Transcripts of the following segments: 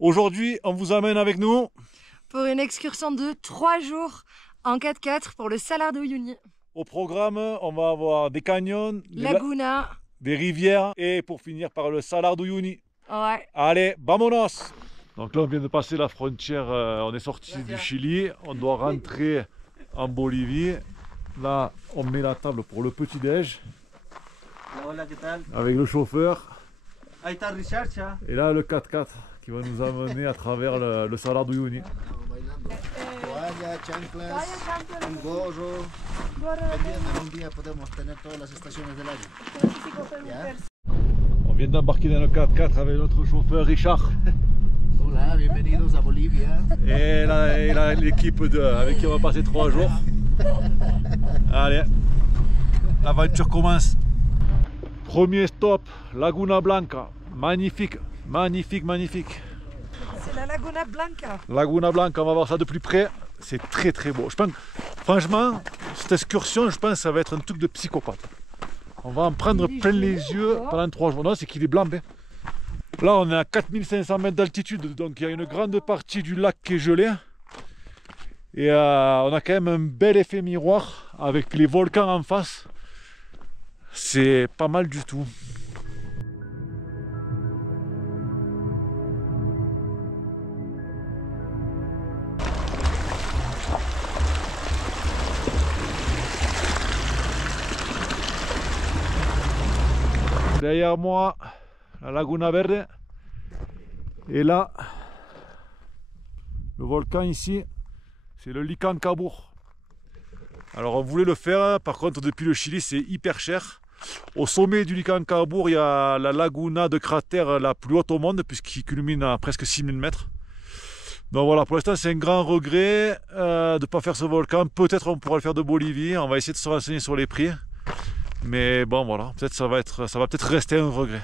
Aujourd'hui, on vous amène avec nous pour une excursion de 3 jours en 4x4 pour le Salar de Uyuni. Au programme, on va avoir des canyons, Laguna, des rivières et pour finir par le Salar de Uyuni. ouais. Allez, vamonos! Donc là, on vient de passer la frontière, on est sorti du Chili, on doit rentrer en Bolivie. Là, on met la table pour le petit-déj avec le chauffeur. Et là, le 4x4 qui va nous amener à travers le Salar de Uyuni. On vient d'embarquer dans le 4x4 avec notre chauffeur Richard. Hola, bienvenidos a Bolivia. Et là, l'équipe avec qui on va passer 3 jours. Allez, l'aventure commence. Premier stop, Laguna Blanca. Magnifique, magnifique, magnifique. C'est la Laguna Blanca. Laguna Blanca, on va voir ça de plus près. C'est très très beau. Je pense, franchement, cette excursion, je pense que ça va être un truc de psychopathe. On va en prendre plein les yeux pendant 3 jours. Non, c'est qu'il est blanc. Hein. Là, on est à 4500 mètres d'altitude, donc il y a une grande partie du lac qui est gelée. Et on a quand même un bel effet miroir avec les volcans en face. C'est pas mal du tout. Derrière moi, la Laguna Verde. Et là, le volcan ici, c'est le Licancabur. Alors on voulait le faire, par contre depuis le Chili c'est hyper cher. Au sommet du Licancabur, il y a la laguna de cratère la plus haute au monde, puisqu'il culmine à presque 6000 mètres. Donc voilà, pour l'instant c'est un grand regret de ne pas faire ce volcan. Peut-être on pourra le faire de Bolivie, on va essayer de se renseigner sur les prix. Mais bon voilà, peut-être ça va peut-être rester un regret.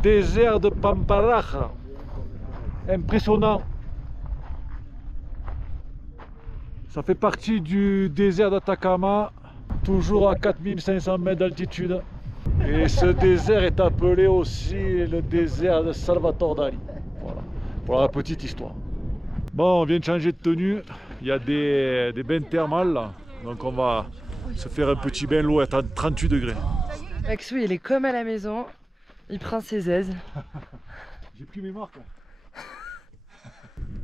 Désert de Pamparaja, impressionnant. Ça fait partie du désert d'Atacama, toujours à 4500 mètres d'altitude. Et ce désert est appelé aussi le désert de Salvador Dali. Voilà, pour la petite histoire. Bon, on vient de changer de tenue. Il y a des bains thermales là. Donc on va se faire un petit bain, l'eau est à 38 degrés. Maxou, il est comme à la maison. Il prend ses aises. J'ai pris mes marques.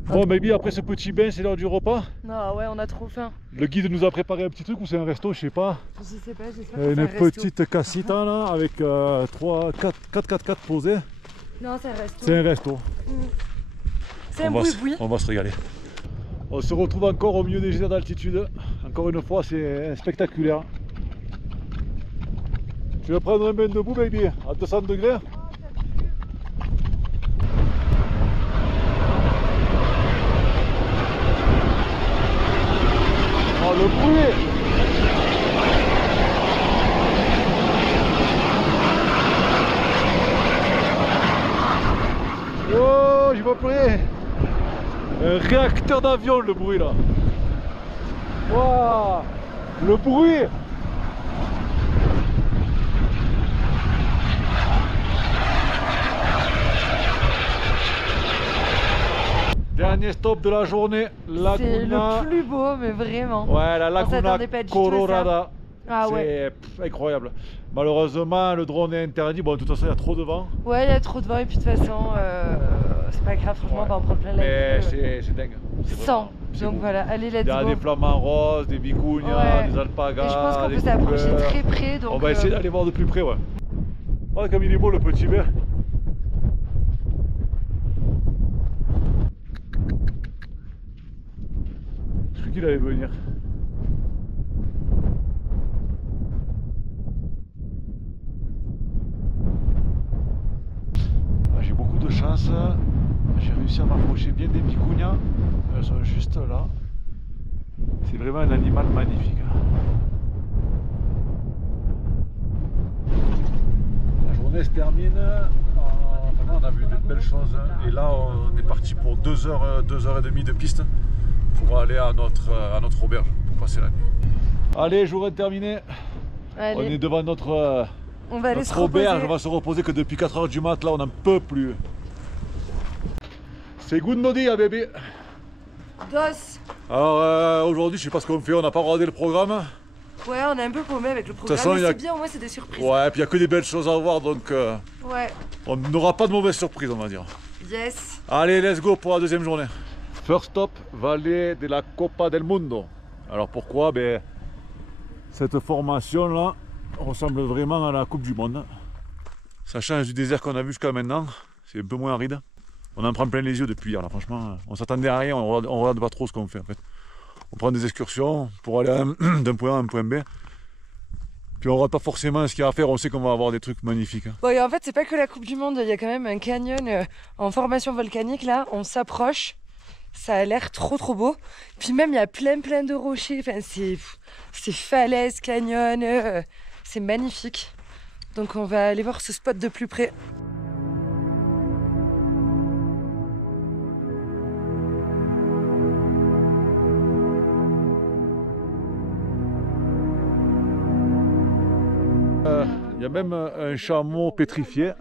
Bon baby, après ce petit bain, c'est l'heure du repas. Non, ouais, on a trop faim. Le guide nous a préparé un petit truc ou c'est un resto, je sais pas. Je sais pas, j'espère que c'est un Une resto. petite casita là, avec 4 4x4 posés. Non, c'est un resto. C'est un resto. C'est un boui-boui. On va se régaler. On se retrouve encore au milieu des geysers d'altitude. Encore une fois, c'est spectaculaire. Tu veux prendre un bain debout baby, à 200 degrés? Oh le bruit! Oh, j'y vois plus rien! Un réacteur d'avion le bruit là! Waouh! Le bruit! Dernier stop de la journée, Laguna. C'est le plus beau, mais vraiment. Ouais, la Laguna Colorada. Ah ouais. C'est incroyable. Malheureusement, le drone est interdit. Bon, de toute façon, il y a trop de vent. Ouais, il y a trop de vent et puis de toute façon, c'est pas grave, franchement, on va en prendre plein la Mais vue. c'est dingue. 100. Donc beau. voilà, allez, let's Il y a go. des flamants roses, des vicugnas, Ouais. des alpagas. Et je pense qu'on des peut s'approcher couleurs. très près. Donc On va essayer d'aller voir de plus près, ouais. Oh, comme il est beau le petit bain. Je crois qu'il allait venir. Ah, j'ai beaucoup de chance. J'ai réussi à m'approcher bien des vicugnas. Elles sont juste là. C'est vraiment un animal magnifique. La journée se termine. Vraiment, on a vu de belles choses. Et là, on est parti pour 2 heures et demie de piste pour aller à notre auberge pour passer la nuit. Allez, journée terminée. Allez. On est devant notre On va aller se Notre reposer. auberge va se reposer que depuis 4 h du mat, là on n'en peut plus. C'est good dia, bébé. Dos. Alors aujourd'hui, je sais pas ce qu'on fait, on n'a pas regardé le programme. Ouais, on est un peu paumé avec le programme, façon, mais il y a- c'est bien, au moins c'est des surprises. Ouais, puis il n'y a que des belles choses à voir, donc Ouais. on n'aura pas de mauvaises surprises, on va dire. Yes. Allez, let's go pour la deuxième journée. First stop, Vallée de la Copa del Mundo. Alors pourquoi? Ben, cette formation-là ressemble vraiment à la Coupe du Monde. Ça change du désert qu'on a vu jusqu'à maintenant, c'est un peu moins aride. On en prend plein les yeux depuis hier, là. Franchement, on s'attendait à rien, on regarde pas trop ce qu'on fait en fait. On prend des excursions pour aller d'un point A à un point B. Puis on regarde pas forcément ce qu'il y a à faire, on sait qu'on va avoir des trucs magnifiques. Bon, et en fait, c'est pas que la Coupe du Monde, il y a quand même un canyon en formation volcanique là, on s'approche. Ça a l'air trop beau. Puis même, il y a plein de rochers. Enfin, c'est falaises, canyon. C'est magnifique. Donc on va aller voir ce spot de plus près. Il y a même un chameau pétrifié.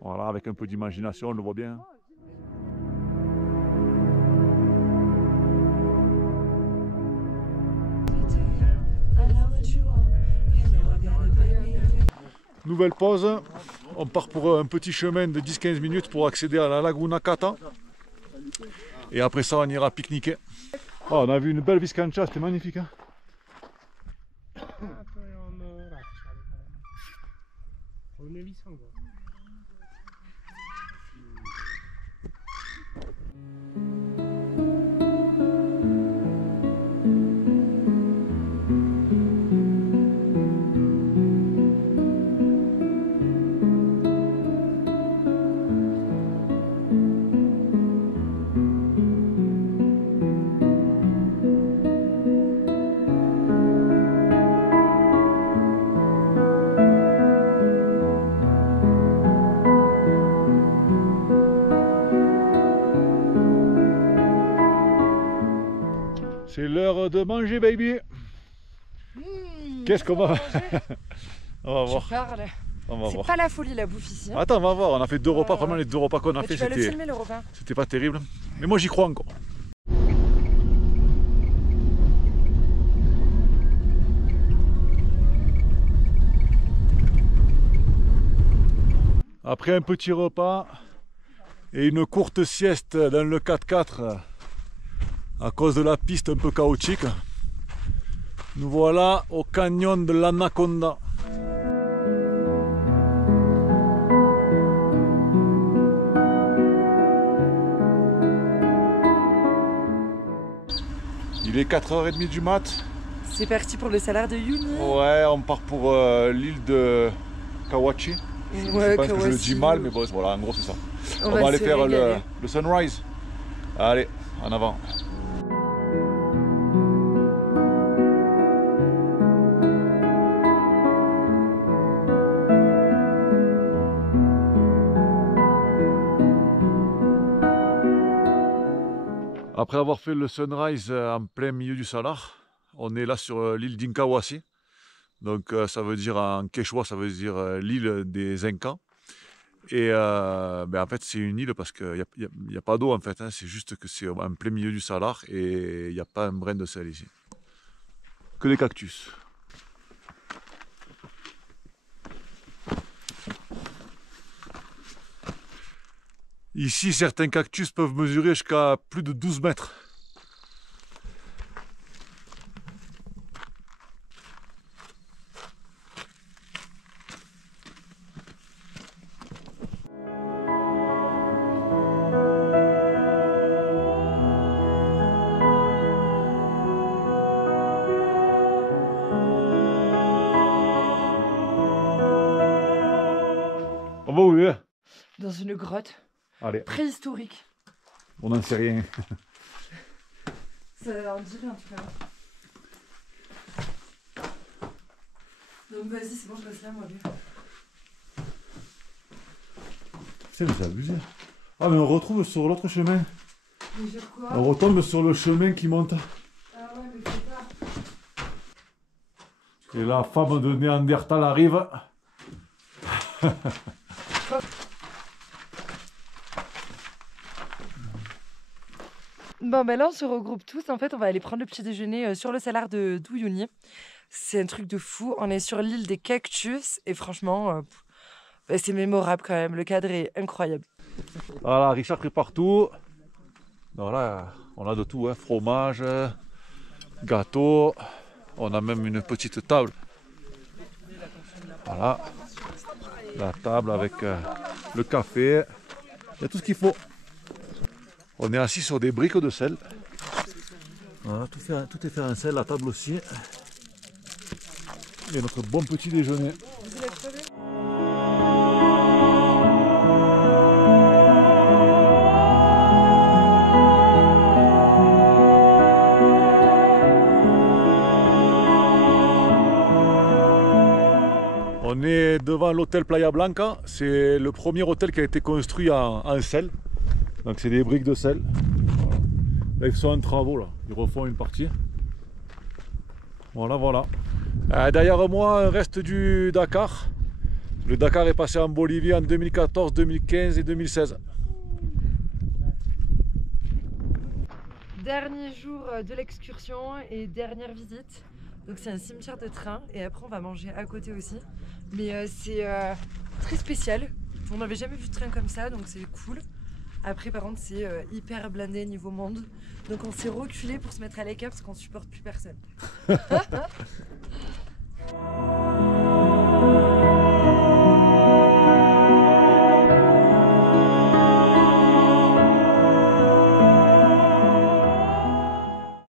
Voilà, avec un peu d'imagination, on le voit bien. Nouvelle pause, on part pour un petit chemin de 10-15 minutes pour accéder à la Laguna Cata. Et après ça, on ira pique-niquer. Oh, on a vu une belle Viscancha, c'était magnifique. Hein. C'est l'heure de manger, baby. Qu'est-ce qu'on va On va voir. Tu parles. On va C'est voir. pas la folie la bouffe ici. Hein. Attends, on va voir. On a fait 2 repas. Vraiment, les 2 repas qu'on a Mais fait, tu vas le c'était filmer le repas. pas terrible. Mais moi, j'y crois encore. Après un petit repas et une courte sieste dans le 4x4 à cause de la piste un peu chaotique, nous voilà au canyon de l'Anaconda. Il est 4h30 du mat. C'est parti pour le salaire de Yuni. Ouais, on part pour l'île de Kawachi. Je pense que je le dis mal, mais bon, voilà, en gros c'est ça. On va aller se faire régaler. le sunrise. Allez, en avant. Après avoir fait le sunrise en plein milieu du salar, on est là sur l'île d'Inkawasi. Donc ça veut dire en quechua, ça veut dire l'île des Incas. Et en fait c'est une île parce qu'il n'y a pas d'eau en fait, hein. C'est juste que c'est en plein milieu du salar et il n'y a pas un brin de sel ici. Que des cactus. Ici certains cactus peuvent mesurer jusqu'à plus de 12 mètres. On va où? Dans une grotte Allez, préhistorique. on n'en sait rien. Ça en dirait en tout cas. Donc vas-y, c'est bon, je reste là moi. C'est abusé. Ah mais on retrouve sur l'autre chemin. Mais sur quoi? On retombe sur le chemin qui monte. Ah ouais, mais c'est pas. Et la femme de Néandertal arrive. Bon, ben là, on se regroupe tous. En fait, on va aller prendre le petit déjeuner sur le salar de Uyuni. C'est un truc de fou. On est sur l'île des Cactus et franchement, c'est mémorable quand même. Le cadre est incroyable. Voilà, Richard prépare tout. Voilà, on a de tout, hein. Fromage, gâteau. On a même une petite table. Voilà, la table avec le café. Il y a tout ce qu'il faut. On est assis sur des briques de sel. Voilà, tout est fait en sel, la table aussi. Et notre bon petit déjeuner. On est devant l'hôtel Playa Blanca. C'est le premier hôtel qui a été construit en sel. Donc c'est des briques de sel. Voilà. Là ils sont en travaux, là. Ils refont une partie. Voilà, voilà. Derrière moi, un reste du Dakar. Le Dakar est passé en Bolivie en 2014, 2015 et 2016. Dernier jour de l'excursion et dernière visite. Donc c'est un cimetière de train et après on va manger à côté aussi. Mais c'est très spécial. On n'avait jamais vu de train comme ça, donc c'est cool. Après par contre c'est hyper blindé niveau monde. Donc on s'est reculé pour se mettre à l'écart parce qu'on supporte plus personne.